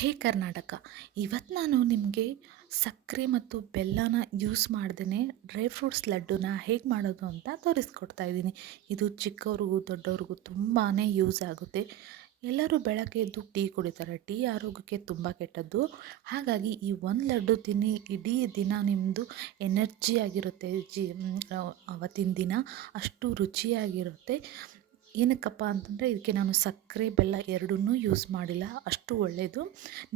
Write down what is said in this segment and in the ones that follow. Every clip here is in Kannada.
ಹೇ ಕರ್ನಾಟಕ, ಇವತ್ತು ನಾನು ನಿಮಗೆ ಸಕ್ಕರೆ ಮತ್ತು ಬೆಲ್ಲನ ಯೂಸ್ ಮಾಡ್ದೇ ಡ್ರೈ ಫ್ರೂಟ್ಸ್ ಲಡ್ಡುನ ಹೇಗೆ ಮಾಡೋದು ಅಂತ ತೋರಿಸ್ಕೊಡ್ತಾ ಇದ್ದೀನಿ. ಇದು ಚಿಕ್ಕವ್ರಿಗೂ ದೊಡ್ಡವ್ರಿಗೂ ತುಂಬಾ ಯೂಸ್ ಆಗುತ್ತೆ. ಎಲ್ಲರೂ ಬೆಳಗ್ಗೆ ಎದ್ದು ಟೀ ಕುಡಿತಾರೆ. ಟೀ ಆರೋಗ್ಯಕ್ಕೆ ತುಂಬ ಕೆಟ್ಟದ್ದು. ಹಾಗಾಗಿ ಈ ಒಂದು ಲಡ್ಡು ತಿನ್ನಿ, ಇಡೀ ದಿನ ನಿಮ್ಮದು ಎನರ್ಜಿ ಆಗಿರುತ್ತೆ. ಅವತ್ತಿನ ದಿನ ಅಷ್ಟು ರುಚಿಯಾಗಿರುತ್ತೆ. ಏನಕ್ಕಪ್ಪ ಅಂತಂದರೆ ಇದಕ್ಕೆ ನಾನು ಸಕ್ಕರೆ ಬೆಲ್ಲ ಎರಡನ್ನೂ ಯೂಸ್ ಮಾಡಿಲ್ಲ, ಅಷ್ಟು ಒಳ್ಳೆಯದು.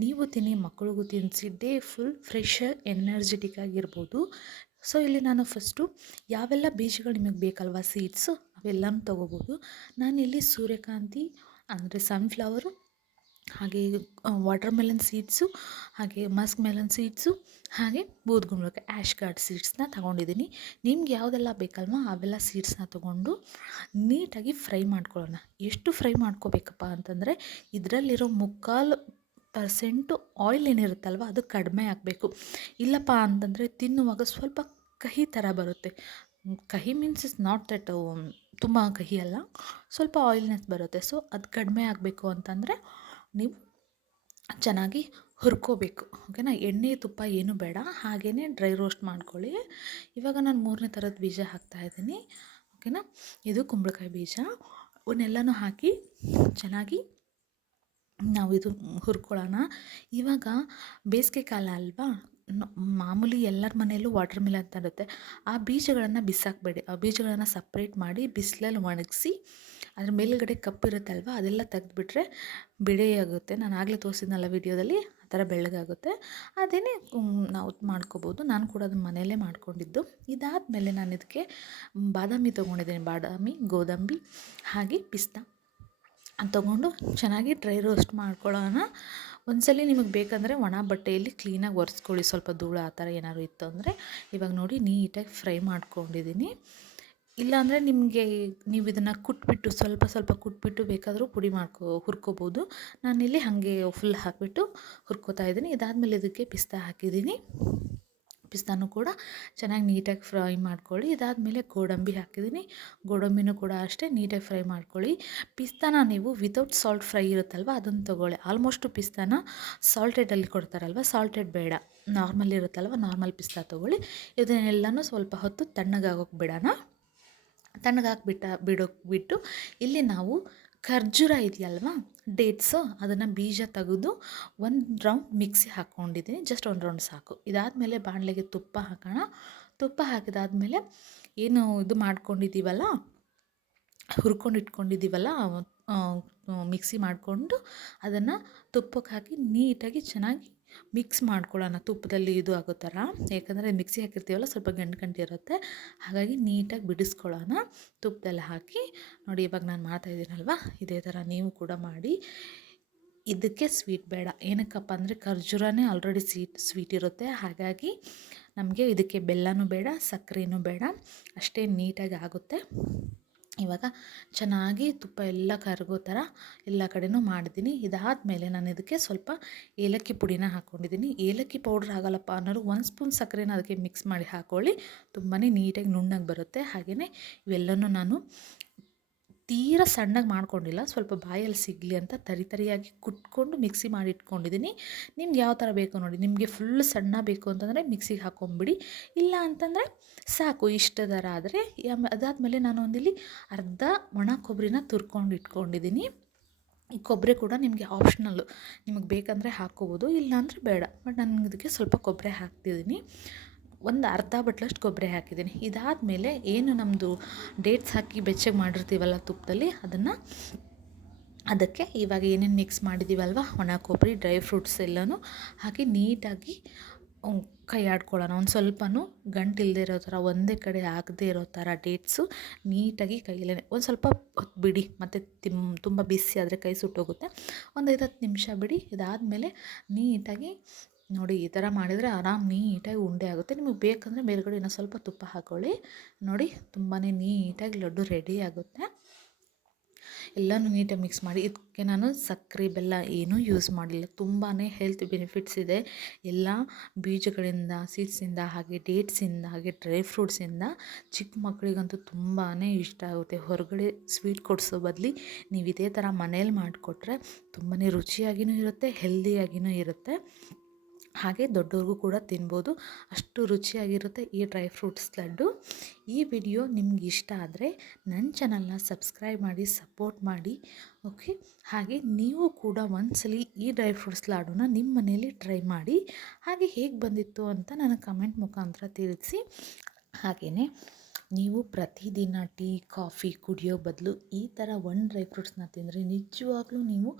ನೀವು ತಿನ್ನಿ, ಮಕ್ಕಳಿಗೂ ತಿನ್ನಿಸಿ, ಡೇ ಫುಲ್ ಫ್ರೆಶ್ ಎನರ್ಜೆಟಿಕ್ ಆಗಿರ್ಬೋದು. ಸೊ ಇಲ್ಲಿ ನಾನು ಫಸ್ಟು ಯಾವೆಲ್ಲ ಬೀಜಗಳು ನಿಮಗೆ ಬೇಕಲ್ವ, ಸೀಡ್ಸು ಅವೆಲ್ಲನೂ ತೊಗೋಬೋದು. ನಾನಿಲ್ಲಿ ಸೂರ್ಯಕಾಂತಿ ಅಂದರೆ ಸನ್ಫ್ಲವರು, ಹಾಗೆ ವಾಟರ್ ಮೆಲನ್ ಸೀಡ್ಸು, ಹಾಗೆ ಮಸ್ಕ್ ಮೆಲನ್ ಸೀಡ್ಸು, ಹಾಗೆ ಬೂದ್ಗುಂಬಳಕಾಯಿ ಆ್ಯಶ್ ಗಾರ್ಡ್ ಸೀಡ್ಸ್ನ ತೊಗೊಂಡಿದ್ದೀನಿ. ನಿಮ್ಗೆ ಯಾವುದೆಲ್ಲ ಬೇಕಲ್ವ ಅವೆಲ್ಲ ಸೀಡ್ಸ್ನ ತೊಗೊಂಡು ನೀಟಾಗಿ ಫ್ರೈ ಮಾಡ್ಕೊಳ್ಳೋಣ. ಎಷ್ಟು ಫ್ರೈ ಮಾಡ್ಕೋಬೇಕಪ್ಪ ಅಂತಂದರೆ ಇದರಲ್ಲಿರೋ 3% ಆಯಿಲ್ ಏನಿರುತ್ತಲ್ವ ಅದು ಕಡಿಮೆ ಆಗಬೇಕು. ಇಲ್ಲಪ್ಪ ಅಂತಂದರೆ ತಿನ್ನುವಾಗ ಸ್ವಲ್ಪ ಕಹಿ ಥರ ಬರುತ್ತೆ. ಕಹಿ ಮೀನ್ಸ್ ಇಸ್ ನಾಟ್ ದಟ್ ತುಂಬ ಕಹಿ ಅಲ್ಲ, ಸ್ವಲ್ಪ ಆಯಿಲ್ನೆಸ್ ಬರುತ್ತೆ. ಸೊ ಅದು ಕಡಿಮೆ ಆಗಬೇಕು ಅಂತಂದರೆ ನೀವು ಚೆನ್ನಾಗಿ ಹುರ್ಕೋಬೇಕು. ಓಕೆನಾ. ಎಣ್ಣೆ ತುಪ್ಪ ಏನೂ ಬೇಡ, ಹಾಗೆಯೇ ಡ್ರೈ ರೋಸ್ಟ್ ಮಾಡ್ಕೊಳ್ಳಿ. ಇವಾಗ ನಾನು 3ನೇ ಥರದ ಬೀಜ ಹಾಕ್ತಾಯಿದ್ದೀನಿ. ಓಕೆನಾ. ಇದು ಕುಂಬಳಕಾಯಿ ಬೀಜ. ಇವನ್ನೆಲ್ಲನೂ ಹಾಕಿ ಚೆನ್ನಾಗಿ ನಾವು ಇದು ಹುರ್ಕೊಳ್ಳೋಣ. ಇವಾಗ ಬೇಸಿಗೆ ಕಾಲ ಅಲ್ವಾ, ಮಾಮೂಲಿ ಎಲ್ಲರ ಮನೆಯಲ್ಲೂ ವಾಟರ್ ಮೆಲನ್ ಇರುತ್ತೆ. ಆ ಬೀಜಗಳನ್ನು ಬಿಸಾಕಬೇಡಿ. ಆ ಬೀಜಗಳನ್ನು ಸಪ್ರೇಟ್ ಮಾಡಿ ಬಿಸಿಲಲ್ಲಿ ಒಣಗಿಸಿ ಅದ್ರ ಮೇಲುಗಡೆ ಕಪ್ಪಿರುತ್ತಲ್ವ ಅದೆಲ್ಲ ತೆಗೆದುಬಿಟ್ರೆ ಬಿಳಿ ಆಗುತ್ತೆ. ನಾನು ಆಗಲೇ ತೋರಿಸಿದ್ನಲ್ಲ ವಿಡಿಯೋದಲ್ಲಿ, ಆ ಥರ ಬೆಳ್ಳಗಾಗುತ್ತೆ. ಅದೇನೇ ನಾವು ಮಾಡ್ಕೋಬೋದು. ನಾನು ಕೂಡ ಅದನ್ನ ಮನೆಯಲ್ಲೇ ಮಾಡ್ಕೊಂಡಿದ್ದು. ಇದಾದಮೇಲೆ ನಾನು ಇದಕ್ಕೆ ಬಾದಾಮಿ ತೊಗೊಂಡಿದ್ದೀನಿ. ಬಾದಾಮಿ, ಗೋಡಂಬಿ ಹಾಗೆ ಪಿಸ್ತಾ ತೊಗೊಂಡು ಚೆನ್ನಾಗಿ ಡ್ರೈ ರೋಸ್ಟ್ ಮಾಡ್ಕೊಳ್ಳೋಣ. ಒಂದ್ಸಲ ನಿಮಗೆ ಬೇಕಂದರೆ ಒಣ ಬಟ್ಟೆಯಲ್ಲಿ ಕ್ಲೀನಾಗಿ ಒರೆಸ್ಕೊಳ್ಳಿ, ಸ್ವಲ್ಪ ಧೂಳು ಆ ಥರ ಏನಾದ್ರು ಇತ್ತು ಅಂದರೆ. ಇವಾಗ ನೋಡಿ ನೀಟಾಗಿ ಫ್ರೈ ಮಾಡ್ಕೊಂಡಿದ್ದೀನಿ. ಇಲ್ಲಾಂದರೆ ನಿಮಗೆ ನೀವು ಇದನ್ನು ಕುಟ್ಬಿಟ್ಟು ಸ್ವಲ್ಪ ಕುಟ್ಬಿಟ್ಟು ಬೇಕಾದರೂ ಪುಡಿ ಹುರ್ಕೋಬೋದು. ನಾನಿಲ್ಲಿ ಹಾಗೆ ಫುಲ್ ಹಾಕಿಬಿಟ್ಟು ಹುರ್ಕೋತಾ ಇದ್ದೀನಿ. ಇದಾದಮೇಲೆ ಇದಕ್ಕೆ ಪಿಸ್ತಾ ಹಾಕಿದ್ದೀನಿ. ಪಿಸ್ತಾನು ಕೂಡ ಚೆನ್ನಾಗಿ ನೀಟಾಗಿ ಫ್ರೈ ಮಾಡ್ಕೊಳ್ಳಿ. ಇದಾದಮೇಲೆ ಗೋಡಂಬಿ ಹಾಕಿದ್ದೀನಿ. ಗೋಡಂಬಿನೂ ಕೂಡ ಅಷ್ಟೇ ನೀಟಾಗಿ ಫ್ರೈ ಮಾಡ್ಕೊಳ್ಳಿ. ಪಿಸ್ತಾನ ನೀವು ವಿತೌಟ್ ಸಾಲ್ಟ್ ಫ್ರೈ ಇರುತ್ತಲ್ವ ಅದನ್ನು ತೊಗೊಳ್ಳಿ. ಆಲ್ಮೋಸ್ಟು ಪಿಸ್ತಾನ ಸಾಲ್ಟೆಡಲ್ಲಿ ಕೊಡ್ತಾರಲ್ವ, ಸಾಲ್ಟೆಡ್ ಬೇಡ, ನಾರ್ಮಲ್ ಇರುತ್ತಲ್ವ ನಾರ್ಮಲ್ ಪಿಸ್ತಾ ತೊಗೊಳ್ಳಿ. ಇದನ್ನೆಲ್ಲನೂ ಸ್ವಲ್ಪ ಹೊತ್ತು ತಣ್ಣಗಾಗೋಕ್ಕೆ ಬಿಡೋಣ. ಬಿಟ್ಟು ಇಲ್ಲಿ ನಾವು ಖರ್ಜೂರ ಇದೆಯಲ್ವ, ಡೇಟ್ಸು, ಅದನ್ನು ಬೀಜ ತೆಗೆದು ಒಂದು ರೌಂಡ್ ಮಿಕ್ಸಿ ಹಾಕ್ಕೊಂಡಿದ್ದೀನಿ. ಜಸ್ಟ್ ಒಂದು ರೌಂಡ್ ಸಾಕು. ಇದಾದಮೇಲೆ ಬಾಣಲೆಗೆ ತುಪ್ಪ ಹಾಕೋಣ. ತುಪ್ಪ ಹಾಕಿದಾದ್ಮೇಲೆ ಏನು ಇದು ಮಾಡ್ಕೊಂಡಿದ್ದೀವಲ್ಲ, ಹುರ್ಕೊಂಡು ಇಟ್ಕೊಂಡಿದ್ದೀವಲ್ಲ, ಮಿಕ್ಸಿ ಮಾಡಿಕೊಂಡು ಅದನ್ನು ತುಪ್ಪಕ್ಕೆ ಹಾಕಿ ನೀಟಾಗಿ ಚೆನ್ನಾಗಿ ಮಿಕ್ಸ್ ಮಾಡ್ಕೊಳ್ಳೋಣ. ತುಪ್ಪದಲ್ಲಿ ಇದು ಆಗೋ ಥರ, ಯಾಕಂದರೆ ಮಿಕ್ಸಿ ಹಾಕಿರ್ತೀವಲ್ಲ ಸ್ವಲ್ಪ ಗಂಟು ಇರುತ್ತೆ. ಹಾಗಾಗಿ ನೀಟಾಗಿ ಬಿಡಿಸ್ಕೊಳ್ಳೋಣ ತುಪ್ಪದಲ್ಲಿ ಹಾಕಿ. ನೋಡಿ ಇವಾಗ ನಾನು ಮಾಡ್ತಾಯಿದ್ದೀನಲ್ವ, ಇದೇ ಥರ ನೀವು ಕೂಡ ಮಾಡಿ. ಇದಕ್ಕೆ ಸ್ವೀಟ್ ಬೇಡ. ಏನಕ್ಕಪ್ಪ ಅಂದರೆ ಖರ್ಜೂರನೇ ಆಲ್ರೆಡಿ ಸ್ವೀಟ್ ಇರುತ್ತೆ. ಹಾಗಾಗಿ ನಮಗೆ ಇದಕ್ಕೆ ಬೆಲ್ಲನೂ ಬೇಡ, ಸಕ್ಕರೆನೂ ಬೇಡ, ಅಷ್ಟೇ ನೀಟಾಗಿ ಆಗುತ್ತೆ. ಇವಾಗ ಚೆನ್ನಾಗಿ ತುಪ್ಪ ಎಲ್ಲ ಕರಗೋ ಥರ ಎಲ್ಲ ಕಡೆನೂ ಮಾಡಿದ್ದೀನಿ. ಇದಾದಮೇಲೆ ನಾನು ಇದಕ್ಕೆ ಸ್ವಲ್ಪ ಏಲಕ್ಕಿ ಪುಡಿನ ಹಾಕ್ಕೊಂಡಿದ್ದೀನಿ. ಏಲಕ್ಕಿ ಪೌಡ್ರ್ ಆಗಲ್ಲಪ್ಪ ಅನ್ನೋರು 1 ಸ್ಪೂನ್ ಸಕ್ಕರೆನ ಅದಕ್ಕೆ ಮಿಕ್ಸ್ ಮಾಡಿ ಹಾಕ್ಕೊಳ್ಳಿ. ತುಂಬಾ ನೀಟಾಗಿ ನುಣ್ಣಗೆ ಬರುತ್ತೆ. ಹಾಗೆಯೇ ಇವೆಲ್ಲನೂ ನಾನು ತೀರಾ ಸಣ್ಣಗೆ ಮಾಡ್ಕೊಂಡಿಲ್ಲ, ಸ್ವಲ್ಪ ಬಾಯಲ್ಲಿ ಸಿಗಲಿ ಅಂತ ತರಿಯಾಗಿ ಕುಟ್ಕೊಂಡು ಮಿಕ್ಸಿ ಮಾಡಿ ಇಟ್ಕೊಂಡಿದ್ದೀನಿ. ನಿಮ್ಗೆ ಯಾವ ಥರ ಬೇಕು ನೋಡಿ. ನಿಮಗೆ ಫುಲ್ ಸಣ್ಣ ಬೇಕು ಅಂತಂದರೆ ಮಿಕ್ಸಿಗೆ ಹಾಕ್ಕೊಂಬಿಡಿ, ಇಲ್ಲ ಅಂತಂದರೆ ಸಾಕು ಇಷ್ಟ ಥರ ಆದರೆ. ಅದಾದಮೇಲೆ ನಾನು ಒಂದಿಲ್ಲಿ ಅರ್ಧ ಒಣ ಕೊಬ್ಬರಿನ ತುರ್ಕೊಂಡು ಇಟ್ಕೊಂಡಿದ್ದೀನಿ. ಈ ಕೊಬ್ಬರಿ ಕೂಡ ನಿಮಗೆ ಆಪ್ಷನಲ್ಲು, ನಿಮಗೆ ಬೇಕಂದರೆ ಹಾಕ್ಕೋಬೋದು, ಇಲ್ಲಾಂದರೆ ಬೇಡ. ಬಟ್ ನಾನು ಇದಕ್ಕೆ ಸ್ವಲ್ಪ ಕೊಬ್ಬರಿ ಹಾಕ್ತಿದ್ದೀನಿ. ಒಂದು ಅರ್ಧ ಬಟ್ಲಷ್ಟು ಕೊಬ್ಬರಿ ಹಾಕಿದ್ದೀನಿ. ಇದಾದಮೇಲೆ ಏನು ನಮ್ಮದು ಡೇಟ್ಸ್ ಹಾಕಿ ಬೆಚ್ಚಗೆ ಮಾಡಿರ್ತೀವಲ್ಲ ತುಪ್ಪದಲ್ಲಿ, ಅದಕ್ಕೆ ಇವಾಗ ಏನೇನು ಮಿಕ್ಸ್ ಮಾಡಿದ್ದೀವಲ್ವ, ಒಣ ಕೊಬ್ಬರಿ, ಡ್ರೈ ಫ್ರೂಟ್ಸ್ ಎಲ್ಲನೂ ಹಾಕಿ ನೀಟಾಗಿ ಕೈ ಆಡ್ಕೊಳ್ಳೋಣ. ಒಂದು ಸ್ವಲ್ಪನೂ ಗಂಟಿಲ್ಲದೆ ಇರೋ ಥರ, ಒಂದೇ ಕಡೆ ಆಗದೇ ಇರೋ ಥರ ಡೇಟ್ಸು ನೀಟಾಗಿ ಕೈಯಲ್ಲೇ ಒಂದು ಸ್ವಲ್ಪ ಹೊತ್ತು ಬಿಡಿ. ಮತ್ತು ತುಂಬ ಬಿಸಿ ಆದರೆ ಕೈ ಸುಟ್ಟೋಗುತ್ತೆ. ಒಂದು 5-10 ನಿಮಿಷ ಬಿಡಿ. ಇದಾದಮೇಲೆ ನೀಟಾಗಿ ನೋಡಿ ಈ ಥರ ಮಾಡಿದರೆ ಆರಾಮ್ ನೀಟಾಗಿ ಉಂಡೆ ಆಗುತ್ತೆ. ನಿಮಗೆ ಬೇಕಂದರೆ ಮೇಲ್ಗಡೆ ಇನ್ನೂ ಸ್ವಲ್ಪ ತುಪ್ಪ ಹಾಕ್ಕೊಳ್ಳಿ. ನೋಡಿ ತುಂಬಾ ನೀಟಾಗಿ ಲಡ್ಡು ರೆಡಿ ಆಗುತ್ತೆ. ಎಲ್ಲನೂ ನೀಟಾಗಿ ಮಿಕ್ಸ್ ಮಾಡಿ ಇದಕ್ಕೆ ನಾನು ಸಕ್ಕರೆ ಬೆಲ್ಲ ಏನೂ ಯೂಸ್ ಮಾಡಿಲ್ಲ. ತುಂಬಾ ಹೆಲ್ತ್ ಬೆನಿಫಿಟ್ಸ್ ಇದೆ. ಎಲ್ಲ ಬೀಜಗಳಿಂದ, ಸೀಡ್ಸಿಂದ, ಹಾಗೆ ಡೇಟ್ಸಿಂದ, ಹಾಗೆ ಡ್ರೈ ಫ್ರೂಟ್ಸಿಂದ ಚಿಕ್ಕ ಮಕ್ಕಳಿಗಂತೂ ತುಂಬಾ ಇಷ್ಟ ಆಗುತ್ತೆ. ಹೊರಗಡೆ ಸ್ವೀಟ್ ಕೊಡಿಸೋ ಬದಲು ನೀವು ಇದೇ ಥರ ಮನೇಲಿ ಮಾಡಿಕೊಟ್ರೆ ತುಂಬಾ ರುಚಿಯಾಗಿಯೂ ಇರುತ್ತೆ, ಹೆಲ್ದಿಯಾಗಿಯೂ ಇರುತ್ತೆ. ಹಾಗೆ ದೊಡ್ಡವ್ರಿಗೂ ಕೂಡ ತಿನ್ಬೋದು, ಅಷ್ಟು ರುಚಿಯಾಗಿರುತ್ತೆ ಈ ಡ್ರೈ ಫ್ರೂಟ್ಸ್ ಲಡ್ಡು. ಈ ವಿಡಿಯೋ ನಿಮ್ಗೆ ಇಷ್ಟ ಆದರೆ ನನ್ನ ಚಾನಲ್ನ ಸಬ್ಸ್ಕ್ರೈಬ್ ಮಾಡಿ, ಸಪೋರ್ಟ್ ಮಾಡಿ. ಓಕೆ, ಹಾಗೆ ನೀವು ಕೂಡ ಒಂದ್ಸಲಿ ಈ ಡ್ರೈ ಫ್ರೂಟ್ಸ್ ಲಾಡುನ ನಿಮ್ಮ ಮನೇಲಿ ಟ್ರೈ ಮಾಡಿ. ಹಾಗೆ ಹೇಗೆ ಬಂದಿತ್ತು ಅಂತ ನನಗೆ ಕಮೆಂಟ್ ಮುಖಾಂತರ ತಿಳಿಸಿ. ಹಾಗೆಯೇ ನೀವು ಪ್ರತಿದಿನ ಟೀ, ಕಾಫಿ ಕುಡಿಯೋ ಬದಲು ಈ ಥರ ಒಂದು ಡ್ರೈ ಫ್ರೂಟ್ಸ್ನ ತಿಂದರೆ ನಿಜವಾಗ್ಲೂ ನೀವು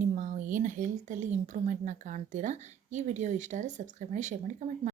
ನಿಮ್ಮ ಏನು ಹೆಲ್ತಲ್ಲಿ ಇಂಪ್ರೂವ್ಮೆಂಟ್ನ ಕಾಣ್ತೀರಾ. ಈ ವಿಡಿಯೋ ಇಷ್ಟ ಆದರೆ ಸಬ್ಸ್ಕ್ರೈಬ್ ಮಾಡಿ, ಶೇರ್ ಮಾಡಿ, ಕಮೆಂಟ್ ಮಾಡಿ.